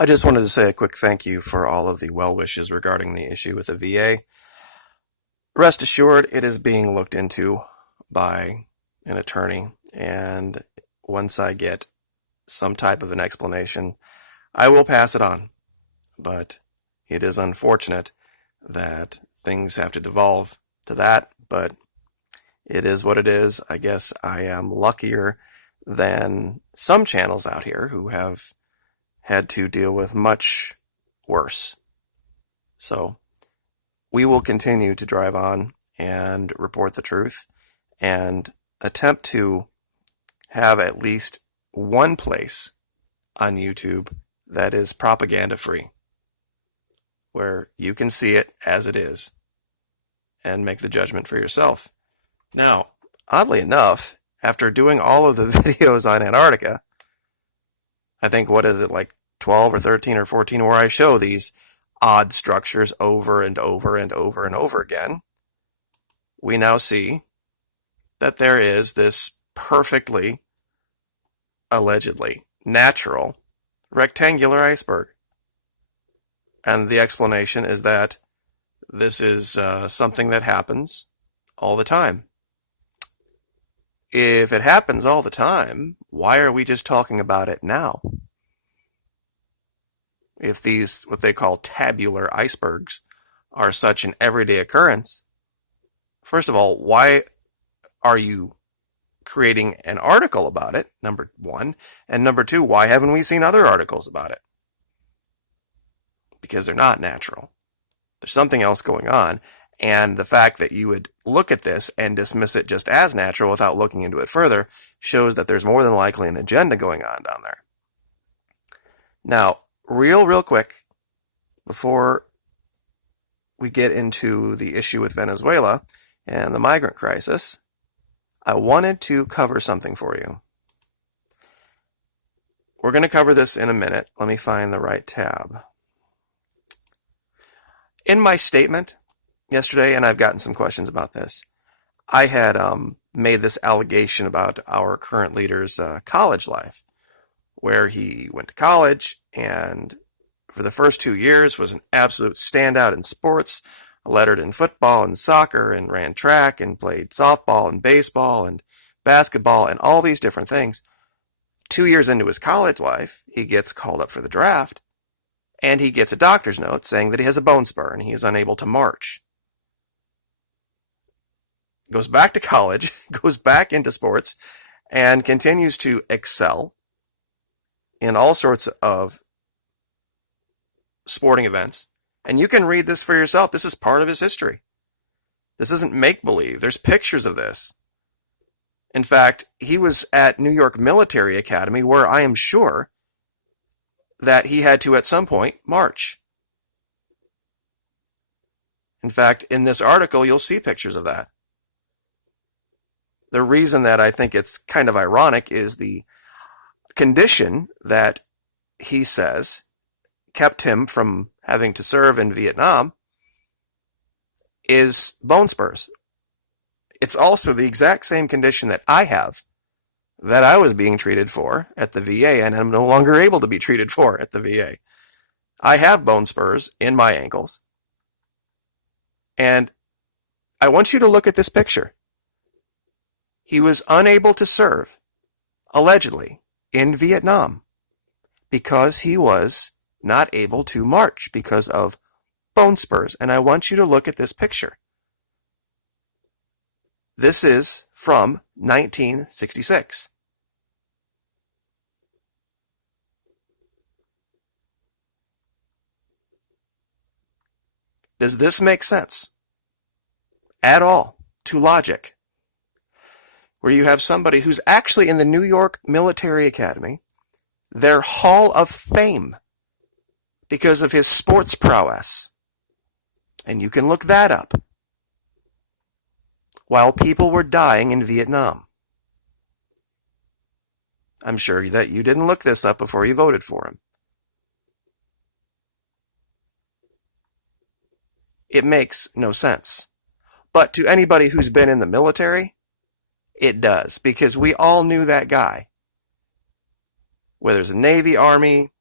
I just wanted to say a quick thank you for all of the well wishes regarding the issue with the VA. Rest assured, it is being looked into by an attorney, and once I get some type of an explanation, I will pass it on. But it is unfortunate that things have to devolve to that, but it is what it is. I guess I am luckier than some channels out here who have had to deal with much worse. So we will continue to drive on and report the truth and attempt to have at least one place on YouTube that is propaganda free, where you can see it as it is and make the judgment for yourself. Now, oddly enough, after doing all of the videos on Antarctica, I think, what is it, like 12 or 13 or 14, where I show these odd structures over and over and over and over again, we now see that there is this perfectly, allegedly, natural, rectangular iceberg. And the explanation is that this is something that happens all the time. If it happens all the time, why are we just talking about it now? If these, what they call tabular icebergs, are such an everyday occurrence, first of all, why are you creating an article about it, number one? And number two, why haven't we seen other articles about it? Because they're not natural. There's something else going on. And the fact that you would look at this and dismiss it just as natural without looking into it further shows that there's more than likely an agenda going on down there. Now, real quick, before we get into the issue with Venezuela and the migrant crisis, I wanted to cover something for you. We're going to cover this in a minute. Let me find the right tab. In my statement yesterday, and I've gotten some questions about this, I had made this allegation about our current leader's college life, where he went to college and for the first 2 years was an absolute standout in sports, lettered in football and soccer, and ran track and played softball and baseball and basketball and all these different things. 2 years into his college life, he gets called up for the draft, and he gets a doctor's note saying that he has a bone spur and he is unable to march. Goes back to college, goes back into sports, and continues to excel in all sorts of sporting events. And you can read this for yourself. This is part of his history. This isn't make-believe. There's pictures of this. In fact, he was at New York Military Academy, where I am sure that he had to, at some point, march. In fact, in this article, you'll see pictures of that. The reason that I think it's kind of ironic is the condition that he says kept him from having to serve in Vietnam is bone spurs. It's also the exact same condition that I have, that I was being treated for at the VA, and am no longer able to be treated for at the VA. I have bone spurs in my ankles. And I want you to look at this picture. He was unable to serve, allegedly, in Vietnam because he was not able to march because of bone spurs. And I want you to look at this picture. This is from 1966. Does this make sense at all to logic? Where you have somebody who's actually in the New York Military Academy, their Hall of Fame, because of his sports prowess. And you can look that up. While people were dying in Vietnam. I'm sure that you didn't look this up before you voted for him. It makes no sense. But to anybody who's been in the military, it does, because we all knew that guy. Whether it's Navy, Army,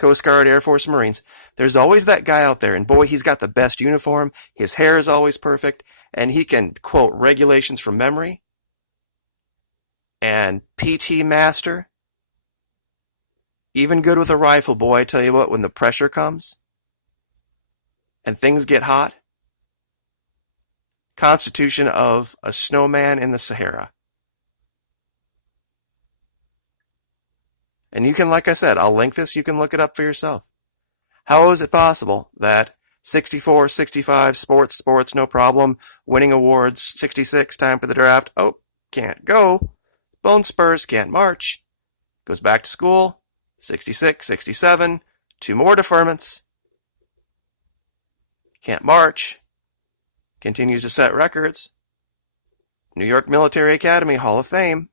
Coast Guard, Air Force, Marines. There's always that guy out there, and boy, he's got the best uniform. His hair is always perfect, and he can quote regulations from memory. And PT master, even good with a rifle, boy. I tell you what, when the pressure comes and things get hot, constitution of a snowman in the Sahara. And you can, like I said, I'll link this, you can look it up for yourself. How is it possible that 64, 65, sports, no problem, winning awards, 66, time for the draft, oh, can't go, bone spurs, can't march, goes back to school, 66, 67, 2 more deferments, can't march, continues to set records, New York Military Academy Hall of Fame,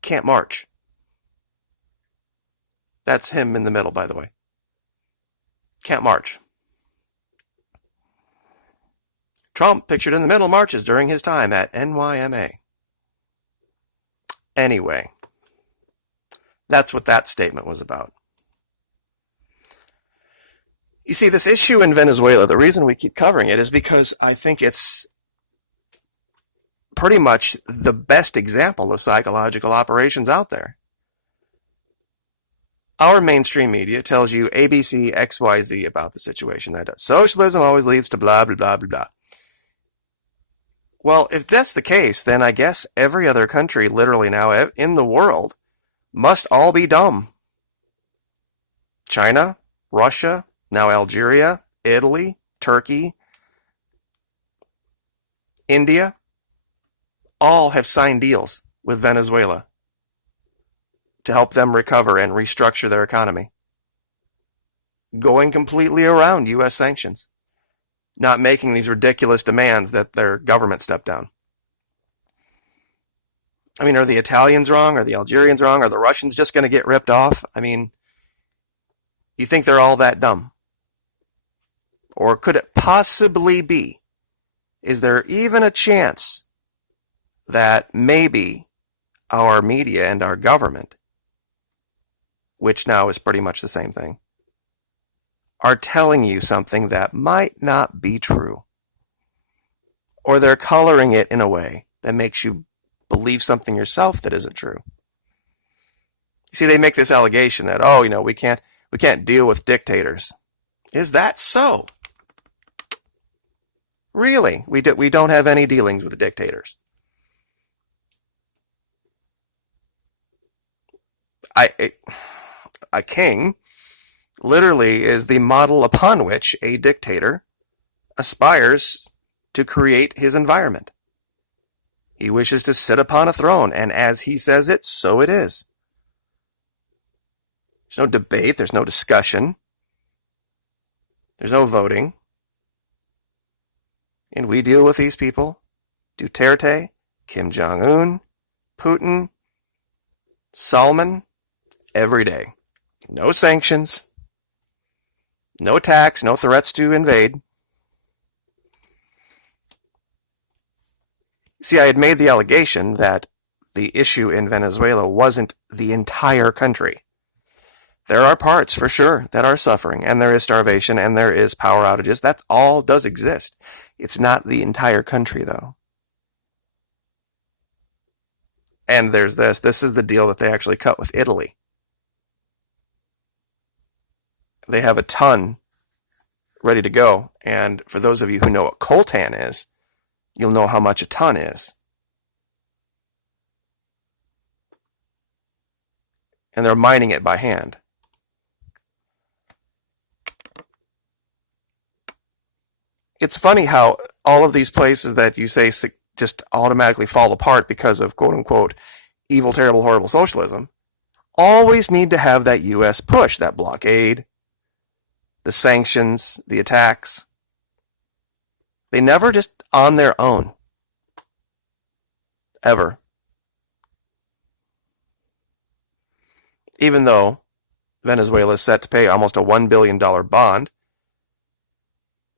can't march. That's him in the middle, by the way. Can't march. Trump, pictured in the middle, marches during his time at NYMA. Anyway, that's what that statement was about. You see, this issue in Venezuela, the reason we keep covering it is because I think it's pretty much the best example of psychological operations out there. Our mainstream media tells you ABC, XYZ about the situation. That socialism always leads to blah, blah, blah, blah, blah. Well, if that's the case, then I guess every other country literally now in the world must all be dumb. China, Russia, now Algeria, Italy, Turkey, India, all have signed deals with Venezuela to help them recover and restructure their economy, going completely around U.S. sanctions, not making these ridiculous demands that their government stepped down. I mean, are the Italians wrong? Are the Algerians wrong? Are the Russians just going to get ripped off? I mean, you think they're all that dumb? Or could it possibly be? Is there even a chance that maybe our media and our government, which now is pretty much the same thing, are telling you something that might not be true? Or they're coloring it in a way that makes you believe something yourself that isn't true. You see, they make this allegation that, oh, we can't deal with dictators. Is that so? Really? We don't have any dealings with dictators. A king literally is the model upon which a dictator aspires to create his environment. He wishes to sit upon a throne, and as he says it, so it is. There's no debate, there's no discussion, there's no voting. And we deal with these people, Duterte, Kim Jong-un, Putin, Salman, every day. No sanctions, no tax, no threats to invade. See, I had made the allegation that the issue in Venezuela wasn't the entire country. There are parts, for sure, that are suffering, and there is starvation, and there is power outages. That all does exist. It's not the entire country, though. And there's this. This is the deal that they actually cut with Italy. They have a ton ready to go. And for those of you who know what coltan is, you'll know how much a ton is. And they're mining it by hand. It's funny how all of these places that you say just automatically fall apart because of quote-unquote evil, terrible, horrible socialism always need to have that U.S. push, that blockade, the sanctions, the attacks. They never just on their own. Ever. Even though Venezuela is set to pay almost a $1 billion bond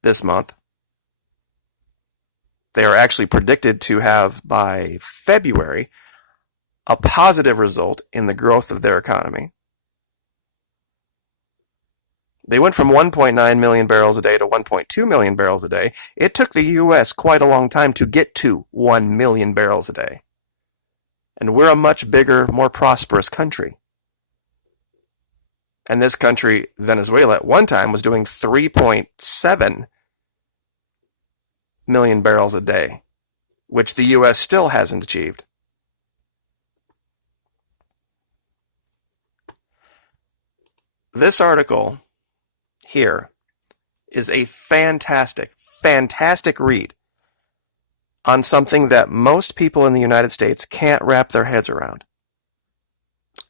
this month, they are actually predicted to have, by February, a positive result in the growth of their economy. They went from 1.9 million barrels a day to 1.2 million barrels a day. It took the U.S. quite a long time to get to 1 million barrels a day. And we're a much bigger, more prosperous country. And this country, Venezuela, at one time was doing 3.7 million barrels a day, which the U.S. still hasn't achieved. This article here is a fantastic, fantastic read on something that most people in the United States can't wrap their heads around.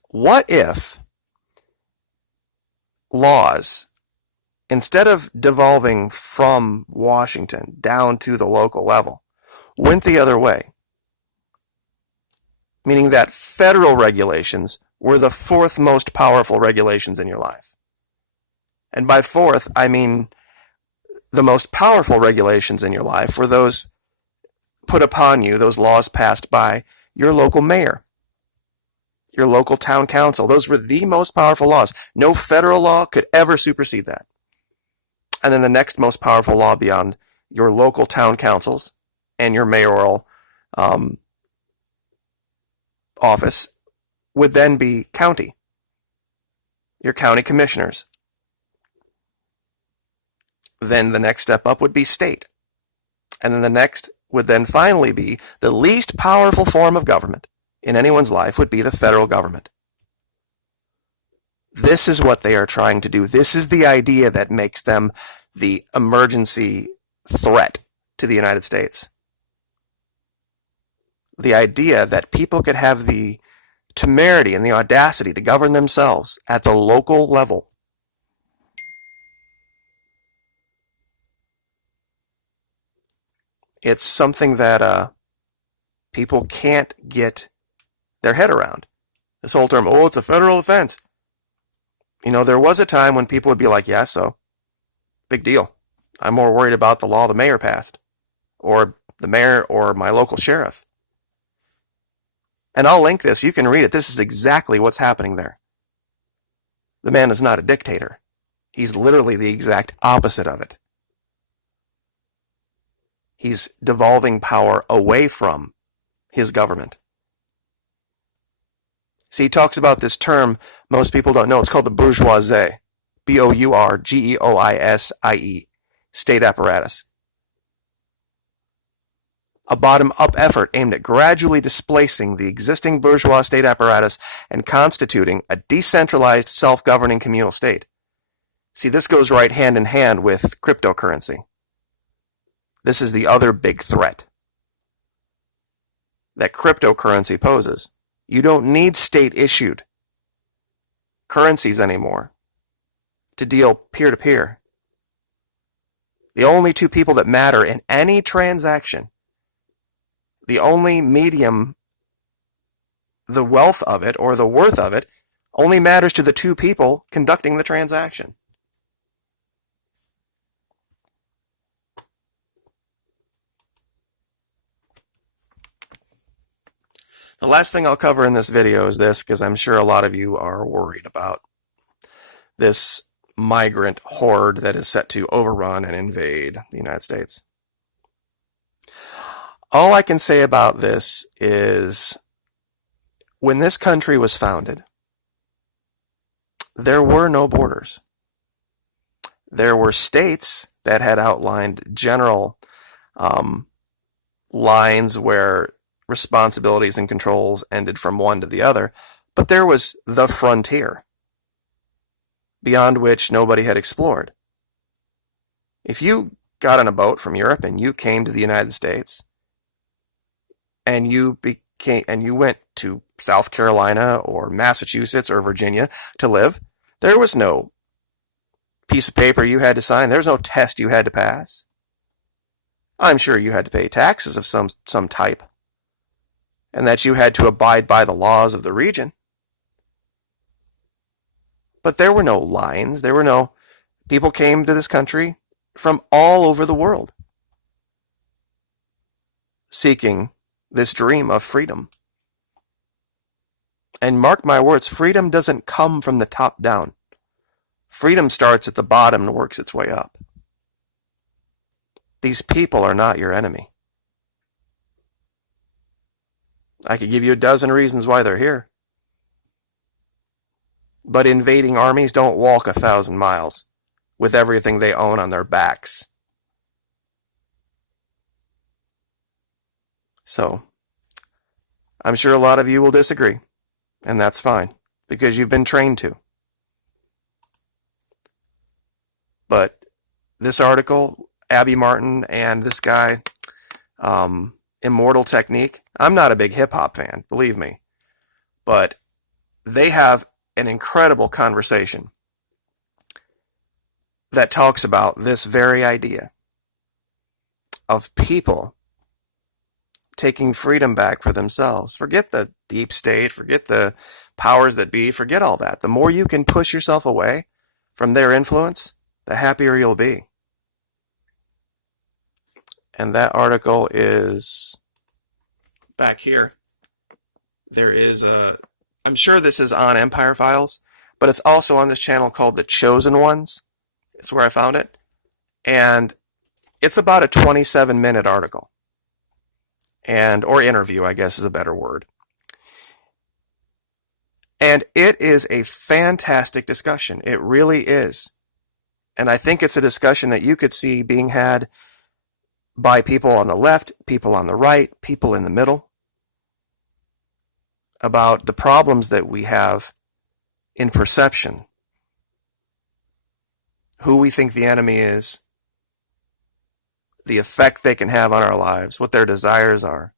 What if laws, instead of devolving from Washington down to the local level, went the other way? Meaning that federal regulations were the fourth most powerful regulations in your life. And by fourth, I mean the most powerful regulations in your life were those put upon you, those laws passed by your local mayor, your local town council. Those were the most powerful laws. No federal law could ever supersede that. And then the next most powerful law beyond your local town councils and your mayoral office would then be county, your county commissioners. Then the next step up would be state. And then the next would then finally be the least powerful form of government in anyone's life would be the federal government. This is what they are trying to do. This is the idea that makes them the emergency threat to the United States. The idea that people could have the temerity and the audacity to govern themselves at the local level. It's something that people can't get their head around. This whole term, oh, it's a federal offense. You know, there was a time when people would be like, yeah, so, big deal. I'm more worried about the law the mayor passed, or the mayor, or my local sheriff. And I'll link this. You can read it. This is exactly what's happening there. The man is not a dictator. He's literally the exact opposite of it. He's devolving power away from his government. See, he talks about this term most people don't know. It's called the bourgeoisie. Bourgeoisie. State apparatus. A bottom-up effort aimed at gradually displacing the existing bourgeois state apparatus and constituting a decentralized, self-governing communal state. See, this goes right hand in hand with cryptocurrency. This is the other big threat that cryptocurrency poses. You don't need state-issued currencies anymore to deal peer-to-peer. The only two people that matter in any transaction, the only medium, the wealth of it or the worth of it, only matters to the two people conducting the transaction. The last thing I'll cover in this video is this, because I'm sure a lot of you are worried about this migrant horde that is set to overrun and invade the United States. All I can say about this is when this country was founded, there were no borders. There were states that had outlined general lines where responsibilities and controls ended from one to the other, but there was the frontier, beyond which nobody had explored. If you got on a boat from Europe and you came to the United States, and you went to South Carolina or Massachusetts or Virginia to live, there was no piece of paper you had to sign. There was no test you had to pass. I'm sure you had to pay taxes of some type, and that you had to abide by the laws of the region. But there were no lines. There were no... People came to this country from all over the world, seeking this dream of freedom. And mark my words, freedom doesn't come from the top down. Freedom starts at the bottom and works its way up. These people are not your enemy. I could give you a dozen reasons why they're here. But invading armies don't walk 1,000 miles with everything they own on their backs. So, I'm sure a lot of you will disagree, and that's fine, because you've been trained to. But this article, Abby Martin and this guy, Immortal Technique, I'm not a big hip-hop fan, believe me, but they have an incredible conversation that talks about this very idea of people taking freedom back for themselves. Forget the deep state, forget the powers that be, forget all that. The more you can push yourself away from their influence, the happier you'll be. And that article is back here. There is I'm sure this is on Empire Files, but it's also on this channel called The Chosen Ones. It's where I found it. And it's about a 27-minute article. Or interview, I guess is a better word. And it is a fantastic discussion. It really is. And I think it's a discussion that you could see being had by people on the left, people on the right, people in the middle, about the problems that we have in perception, who we think the enemy is, the effect they can have on our lives, what their desires are,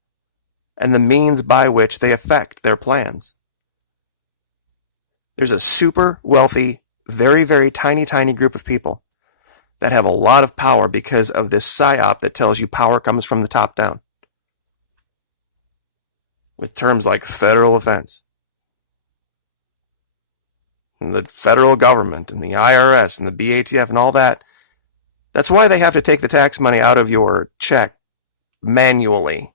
and the means by which they affect their plans. There's a super wealthy, very, very tiny group of people that have a lot of power because of this psyop that tells you power comes from the top down, with terms like federal offense, and the federal government, and the IRS, and the BATF, and all that. That's why they have to take the tax money out of your check manually,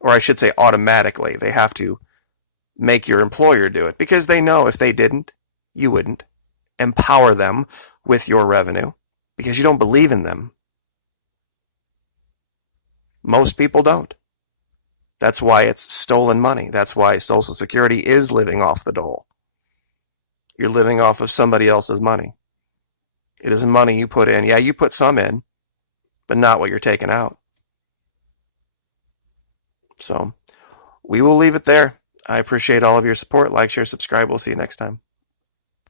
or I should say automatically. They have to make your employer do it, because they know if they didn't, you wouldn't. Empower them with your revenue, because you don't believe in them. Most people don't. That's why it's stolen money. That's why Social Security is living off the dole. You're living off of somebody else's money. It isn't money you put in. Yeah, you put some in, but not what you're taking out. So, we will leave it there. I appreciate all of your support. Like, share, subscribe. We'll see you next time.